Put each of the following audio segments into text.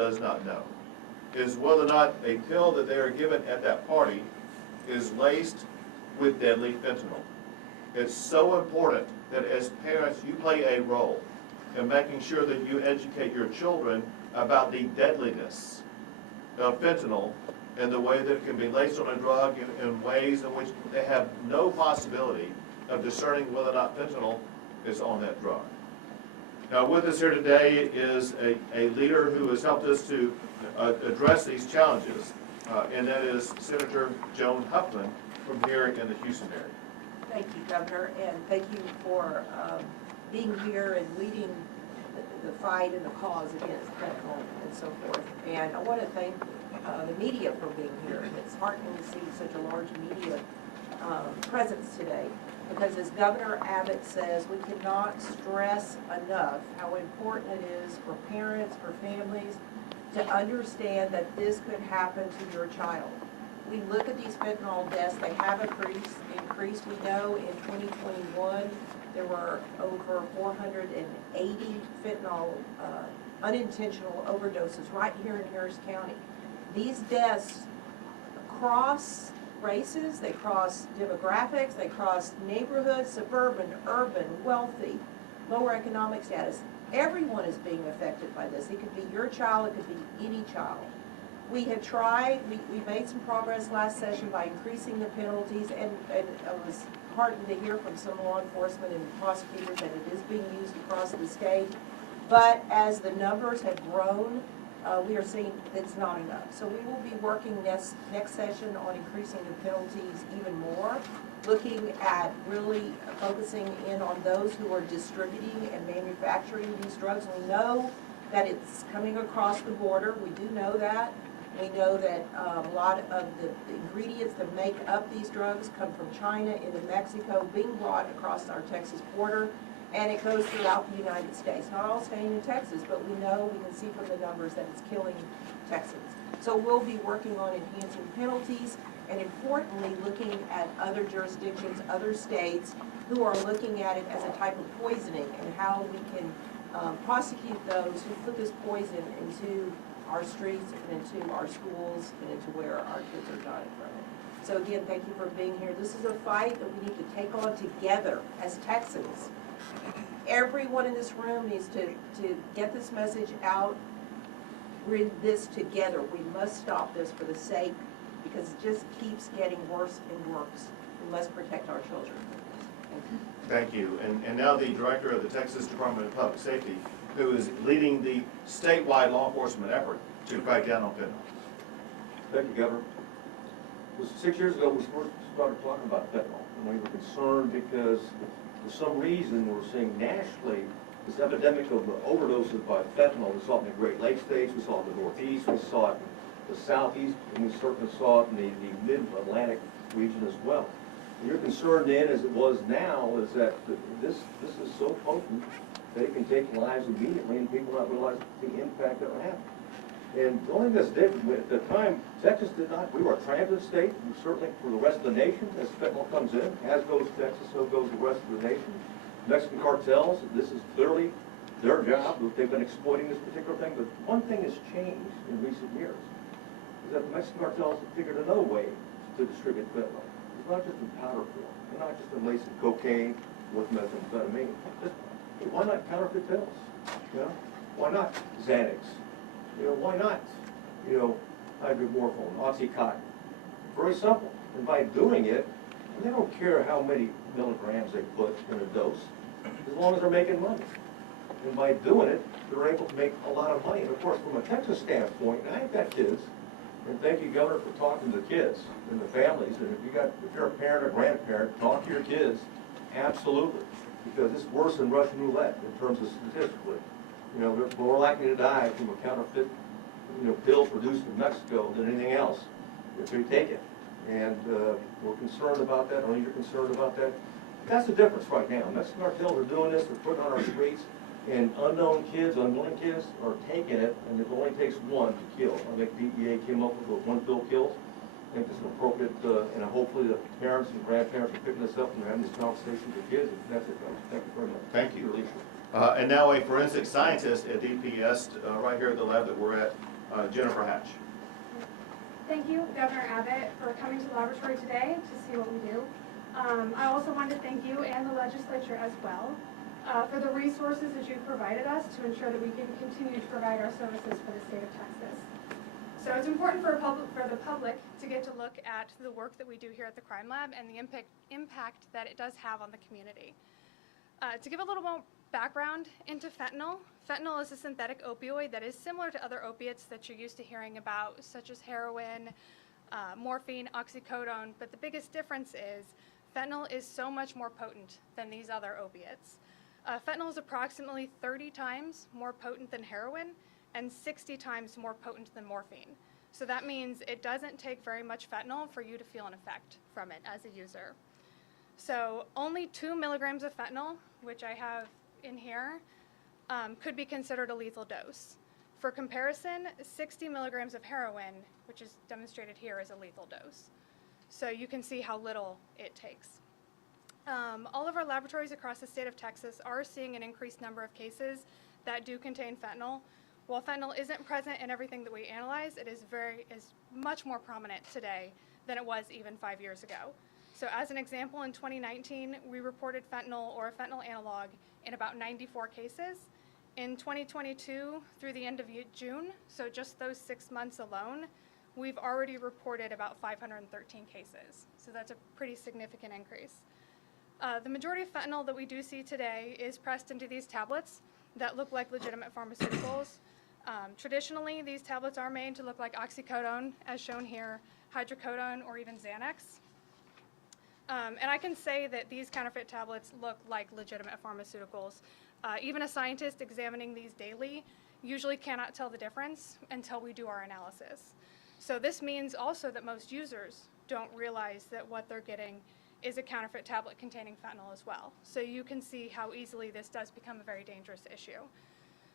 does not know is whether or not a pill that they are given at that party is laced with deadly fentanyl. It's so important that as parents you play a role in making sure that you educate your children about the deadliness of fentanyl and the way that it can be laced on a drug in ways in which they have no possibility of discerning whether or not fentanyl is on that drug. Now with us here today is a leader who has helped us to address these challenges, and that is Senator Joan Huffman from here in the Houston area. Thank you, Governor, and thank you for being here and leading the fight and the cause against fentanyl and so forth. And I want to thank the media for being here. It's heartening to see such a large media presence today, because as Governor Abbott says, we cannot stress enough how important it is for parents, for families, to understand that this could happen to your child. We look at these fentanyl deaths, they have increased. We know in 2021 there were over 480 fentanyl unintentional overdoses right here in Harris County. These deaths cross races, they cross demographics, they cross neighborhoods, suburban, urban, wealthy, lower economic status. Everyone is being affected by this. It could be your child, it could be any child. We have tried, we made some progress last session by increasing the penalties, and I was heartened to hear from some law enforcement and prosecutors that it is being used across the state. But as the numbers have grown, we are seeing it's not enough. So we will be working next session on increasing the penalties even more, looking at really focusing in on those who are distributing and manufacturing these drugs. We know that it's coming across the border. We do know that. We know that a lot of the ingredients that make up these drugs come from China into Mexico, being brought across our Texas border, and it goes throughout the United States. Not all staying in Texas, but we know, we can see from the numbers that it's killing Texans. So we'll be working on enhancing penalties, and importantly, looking at other jurisdictions, other states, who are looking at it as a type of poisoning, and how we can prosecute those who put this poison into our streets and into our schools and into where our kids are dying from it. So again, thank you for being here. This is a fight that we need to take on together as Texans. Everyone in this room needs to get this message out. We're in this together. We must stop this for the sake, because it just keeps getting worse and worse. We must protect our children. Thank you. And now the director of the Texas Department of Public Safety, who is leading the statewide law enforcement effort to crack down on fentanyl. Thank you, Governor. It was 6 years ago we first started talking about fentanyl, and we were concerned because for some reason we're seeing nationally this epidemic of overdoses by fentanyl. We saw it in the Great Lakes states, we saw it in the Northeast, we saw it in the Southeast, and we certainly saw it in the Mid-Atlantic region as well. And your concern then, as it was now, is that this is so potent that it can take lives immediately, and people not realize the impact that will have. And the only thing that's different, at the time, Texas did not, we were a transit state, and certainly for the rest of the nation, as fentanyl comes in, as goes Texas, so goes the rest of the nation. Mexican cartels, this is clearly their job, they've been exploiting this particular thing, but one thing has changed in recent years, is that the Mexican cartels have figured another way to distribute fentanyl. It's not just in powder form, they're not just in lacing cocaine with methamphetamine. Why not counterfeit pills? You know, why not Xanax? You know, why not, hydromorphone, Oxycontin? Very simple. And by doing it, they don't care how many milligrams they put in a dose, as long as they're making money. And by doing it, they're able to make a lot of money. And of course, from a Texas standpoint, and I've got kids, and thank you, Governor, for talking to the kids and the families. And if you're a parent or grandparent, talk to your kids. Absolutely. Because it's worse than Russian roulette in terms of statistically. You know, they're more likely to die from a counterfeit, pill produced in Mexico than anything else if they take it. And we're concerned about that, or you're concerned about that. That's the difference right now. Mexican cartels are doing this, they're putting it on our streets, and unknown kids, unwilling kids are taking it, and it only takes one to kill. I think DEA came up with one pill kills. I think it's appropriate, and hopefully the parents and grandparents are picking this up and having this conversation with kids. And that's it, guys. Thank you very much. Thank you. Your leadership. And now a forensic scientist at DPS, right here at the lab that we're at, Jennifer Hatch. Thank you, Governor Abbott, for coming to the laboratory today to see what we do. I also want to thank you and the legislature as well for the resources that you've provided us to ensure that we can continue to provide our services for the state of Texas. So it's important for the public to get to look at the work that we do here at the Crime Lab and the impact that it does have on the community. To give a little more background into fentanyl, fentanyl is a synthetic opioid that is similar to other opiates that you're used to hearing about, such as heroin, morphine, oxycodone, but the biggest difference is fentanyl is so much more potent than these other opiates. Fentanyl is approximately 30 times more potent than heroin and 60 times more potent than morphine. So that means it doesn't take very much fentanyl for you to feel an effect from it as a user. So only 2 milligrams of fentanyl, which I have in here, could be considered a lethal dose. For comparison, 60 milligrams of heroin, which is demonstrated here, is a lethal dose. So you can see how little it takes. All of our laboratories across the state of Texas are seeing an increased number of cases that do contain fentanyl. While fentanyl isn't present in everything that we analyze, it is much more prominent today than it was even 5 years ago. So as an example, in 2019, we reported fentanyl or a fentanyl analog in about 94 cases. In 2022, through the end of June, so just those 6 months alone, we've already reported about 513 cases. So that's a pretty significant increase. The majority of fentanyl that we do see today is pressed into these tablets that look like legitimate pharmaceuticals. Traditionally, these tablets are made to look like oxycodone, as shown here, hydrocodone, or even Xanax. And I can say that these counterfeit tablets look like legitimate pharmaceuticals. Even a scientist examining these daily usually cannot tell the difference until we do our analysis. So this means also that most users don't realize that what they're getting is a counterfeit tablet containing fentanyl as well. So you can see how easily this does become a very dangerous issue.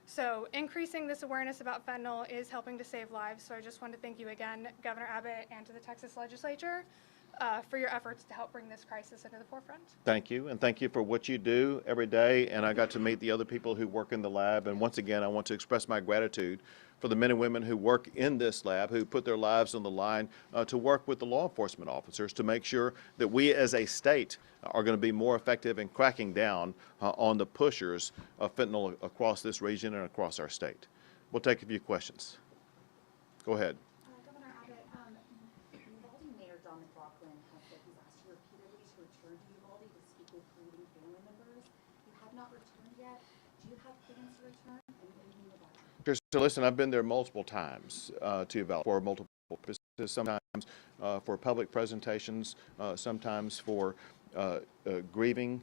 So increasing this awareness about fentanyl is helping to save lives. So I just want to thank you again, Governor Abbott, and to the Texas legislature for your efforts to help bring this crisis into the forefront. Thank you, and thank you for what you do every day. And I got to meet the other people who work in the lab. And once again, I want to express my gratitude for the men and women who work in this lab, who put their lives on the line to work with the law enforcement officers to make sure that we as a state are going to be more effective in cracking down on the pushers of fentanyl across this region and across our state. We'll take a few questions. Go ahead. Governor Abbott, Uvalde Mayor John McLaughlin has said he's asked you repeatedly to return to Uvalde to speak with grieving family members. You have not returned yet. Do you have plans to return? And what do you mean about that? So listen, I've been there multiple times to Uvalde for multiple purposes, sometimes for public presentations, sometimes for grieving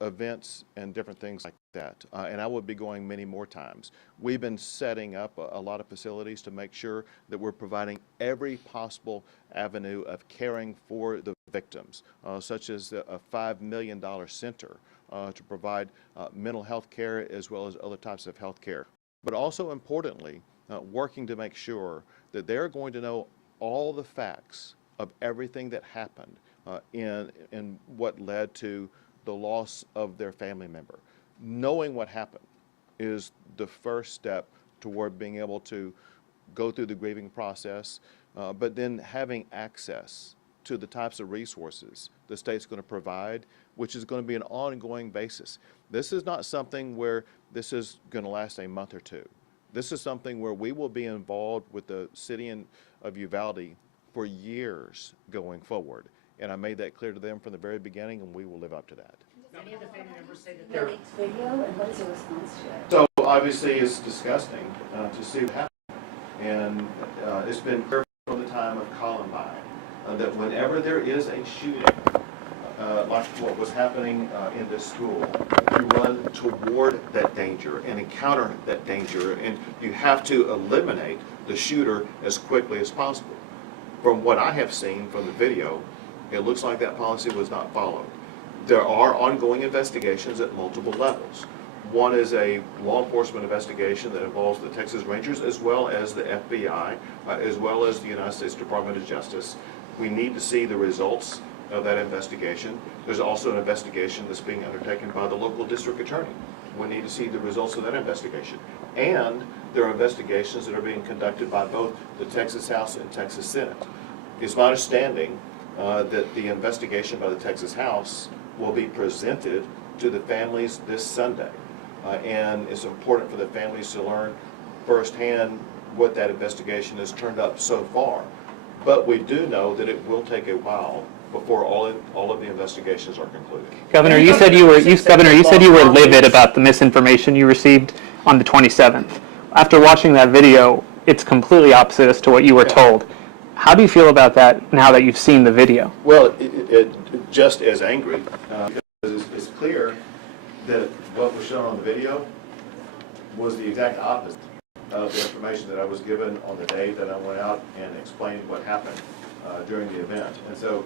events and different things like that. And I would be going many more times. We've been setting up a lot of facilities to make sure that we're providing every possible avenue of caring for the victims, such as a $5 million center to provide mental health care as well as other types of health care. But also importantly, working to make sure that they're going to know all the facts of everything that happened in what led to the loss of their family member. Knowing what happened is the first step toward being able to go through the grieving process, but then having access to the types of resources the state's going to provide, which is going to be an ongoing basis. This is not something where this is going to last a month or two. This is something where we will be involved with the city of Uvalde for years going forward. And I made that clear to them from the very beginning, and we will live up to that. Many of the family members say that they're video, and what is your response to it? So obviously it's disgusting to see what happened. And it's been clear from the time of Columbine that whenever there is a shooting, like what was happening in this school, you run toward that danger and encounter that danger, and you have to eliminate the shooter as quickly as possible. From what I have seen from the video, it looks like that policy was not followed. There are ongoing investigations at multiple levels. One is a law enforcement investigation that involves the Texas Rangers as well as the FBI, as well as the United States Department of Justice. We need to see the results of that investigation. There's also an investigation that's being undertaken by the local district attorney. we need to see the results of that investigation. And there are investigations that are being conducted by both the Texas House and Texas Senate. It's my understanding that the investigation by the Texas House will be presented to the families this Sunday. And it's important for the families to learn firsthand what that investigation has turned up so far. But we do know that it will take a while before all of the investigations are concluded. Governor, you said you were livid about the misinformation you received on the 27th. After watching that video, it's completely opposite as to what you were told. How do you feel about that now that you've seen the video? Well, just as angry, because it's clear that what was shown on the video was the exact opposite of the information that I was given on the day that I went out and explained what happened during the event. And so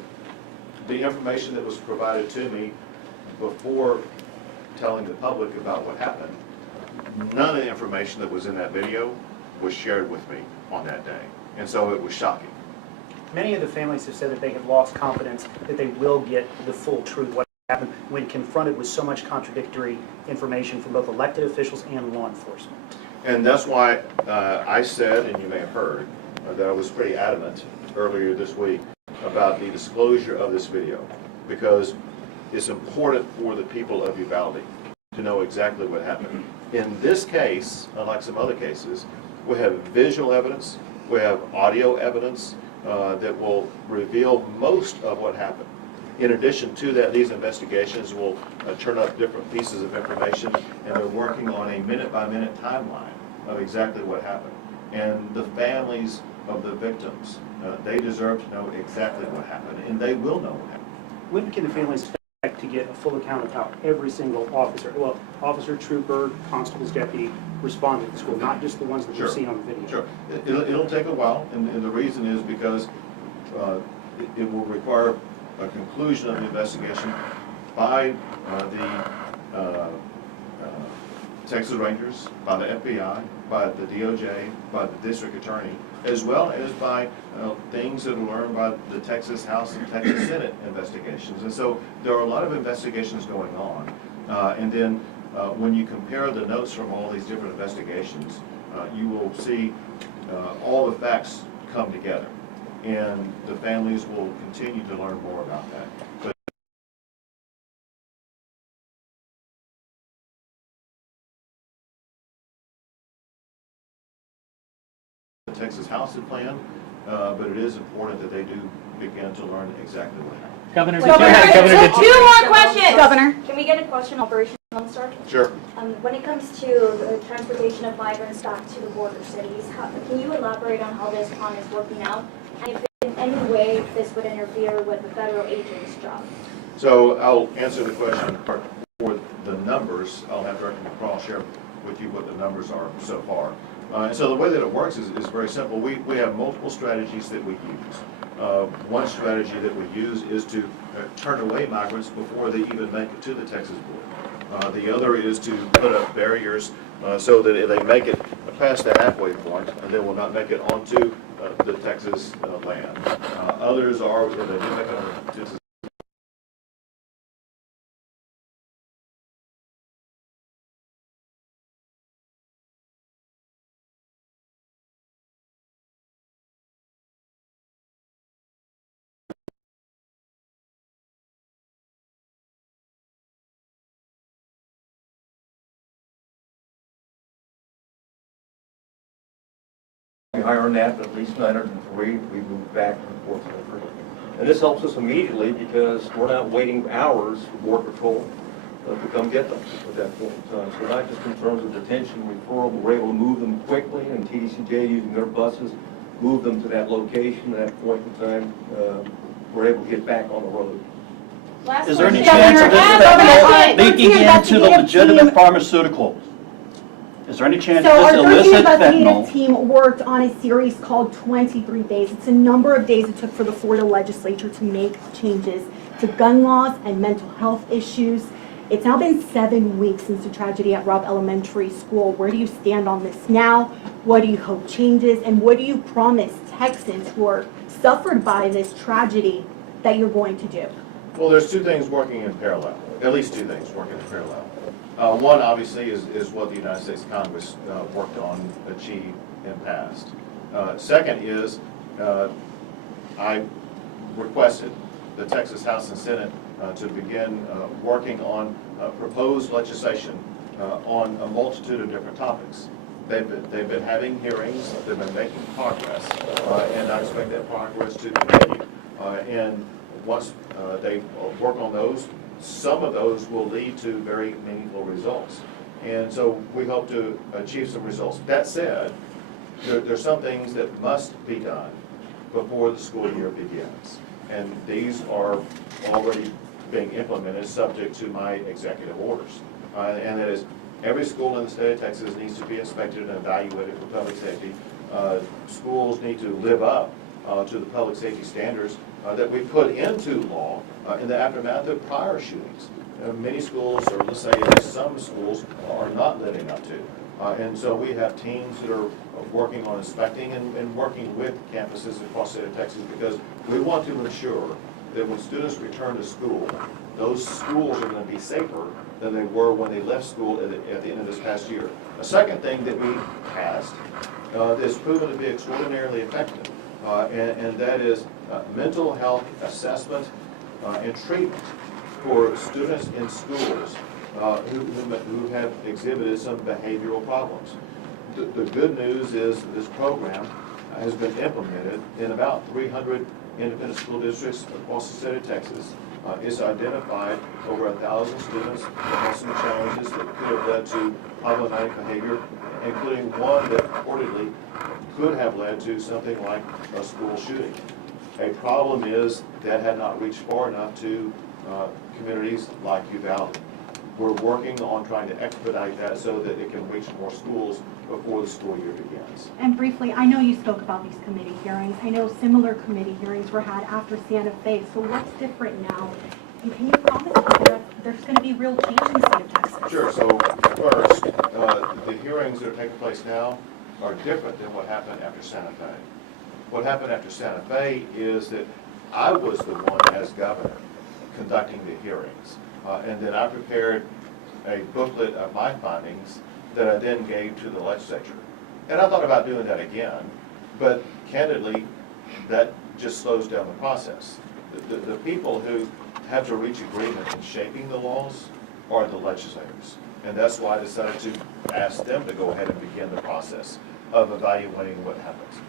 the information that was provided to me before telling the public about what happened, none of the information that was in that video was shared with me on that day. And so it was shocking. Many of the families have said that they have lost confidence that they will get the full truth what happened when confronted with so much contradictory information from both elected officials and law enforcement. And that's why I said, and you may have heard, that I was pretty adamant earlier this week about the disclosure of this video, because it's important for the people of Uvalde to know exactly what happened. In this case, unlike some other cases, we have visual evidence, we have audio evidence that will reveal most of what happened. In addition to that, these investigations will turn up different pieces of information, and they're working on a minute-by-minute timeline of exactly what happened. And the families of the victims, they deserve to know exactly what happened, and they will know what happened. When can the families expect to get a full account of how every single officer, trooper, constable's deputy responded to school, not just the ones that we've seen on the video? Sure. It'll take a while, and the reason is because it will require a conclusion of the investigation by the Texas Rangers, by the FBI, by the DOJ, by the district attorney, as well as by things that are learned by the Texas House and Texas Senate investigations. And so there are a lot of investigations going on. And then when you compare the notes from all these different investigations, you will see all the facts come together. And the families will continue to learn more about that. But the Texas House had planned, but it is important that they do begin to learn exactly what happened. Governor, Two more questions. Governor, can we get a question on Operation Lone Star? Sure. When it comes to the transportation of migrants back to the border cities, can you elaborate on how this plan is working out? And if in any way this would interfere with the federal agent's job? So I'll answer the question for the numbers. I'll have Director McCraw share with you what the numbers are so far. And so the way that it works is very simple. We have multiple strategies that we use. One strategy that we use is to turn away migrants before they even make it to the Texas border. The other is to put up barriers so that if they make it past the halfway point, they will not make it onto the Texas land. Others are, if they do make it on Texas Higher than that, but at least 903, we move back and forth over. And this helps us immediately because we're not waiting hours for Border Patrol to come get them at that point in time. So not just in terms of detention, referral, but we're able to move them quickly, and TDCJ using their buses, move them to that location at that point in time. We're able to get back on the road. Is there any chance of this fentanyl leaking into the legitimate pharmaceutical? Is there any chance So this our 13 illicit investigative fentanyl? team worked on a series called 23 Days. It's a number of days it took for the Florida legislature to make changes to gun laws and mental health issues. It's now been 7 weeks since the tragedy at Robb Elementary School. Where do you stand on this now? What do you hope changes? And what do you promise Texans who are suffered by this tragedy that you're going to do? Well, there's two things working in parallel, at least two things working in parallel. One, obviously, is what the United States Congress worked on, achieved, and passed. Second is, I requested the Texas House and Senate to begin working on proposed legislation on a multitude of different topics. They've been having hearings, they've been making progress, and I expect that progress to continue. And once they work on those, some of those will lead to very meaningful results. And so we hope to achieve some results. That said, there's some things that must be done before the school year begins. And these are already being implemented subject to my executive orders. And that is, every school in the state of Texas needs to be inspected and evaluated for public safety. Schools need to live up to the public safety standards that we put into law in the aftermath of prior shootings. Many schools, or let's say some schools, are not living up to. And so we have teams that are working on inspecting and working with campuses across the state of Texas, because we want to ensure that when students return to school, those schools are going to be safer than they were when they left school at the end of this past year. A second thing that we passed that's proven to be extraordinarily effective, and that is mental health assessment and treatment for students in schools who have exhibited some behavioral problems. The good news is this program has been implemented in about 300 independent school districts across the state of Texas. It's identified over 1,000 students that have some challenges that could have led to problematic behavior, including one that reportedly could have led to something like a school shooting. A problem is that had not reached far enough to communities like Uvalde. We're working on trying to expedite that so that it can reach more schools before the school year begins. And briefly, I know you spoke about these committee hearings. I know similar committee hearings were had after Santa Fe. So what's different now? And can you promise that there's going to be real change in the state of Texas? Sure. So first, the hearings that are taking place now are different than what happened after Santa Fe. What happened after Santa Fe is that I was the one, as governor, conducting the hearings. And then I prepared a booklet of my findings that I then gave to the legislature. And I thought about doing that again, but candidly, that just slows down the process. The people who have to reach agreement in shaping the laws are the legislators. And that's why I decided to ask them to go ahead and begin the process of evaluating what happens.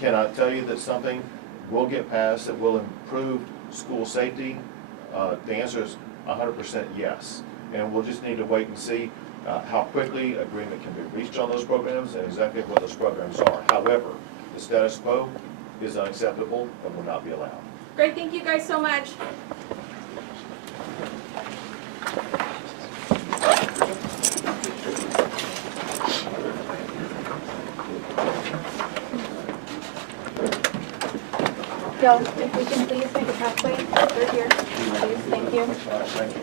Can I tell you that something will get passed that will improve school safety? The answer is 100% yes. And we'll just need to wait and see how quickly agreement can be reached on those programs and exactly what those programs are. However, the status quo is unacceptable and will not be allowed. Great, thank you guys so much. Joe, if we can please make a pathway through here, please, thank you. Thank you.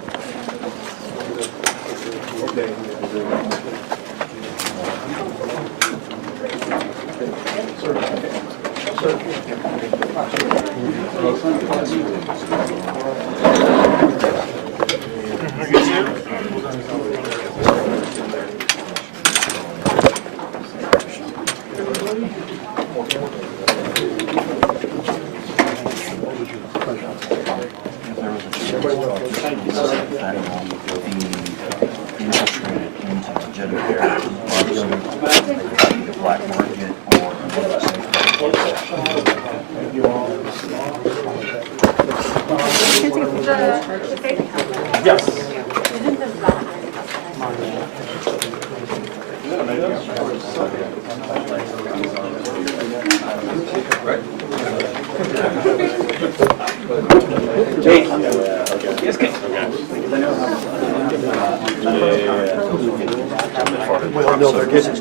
Well, no, they're getting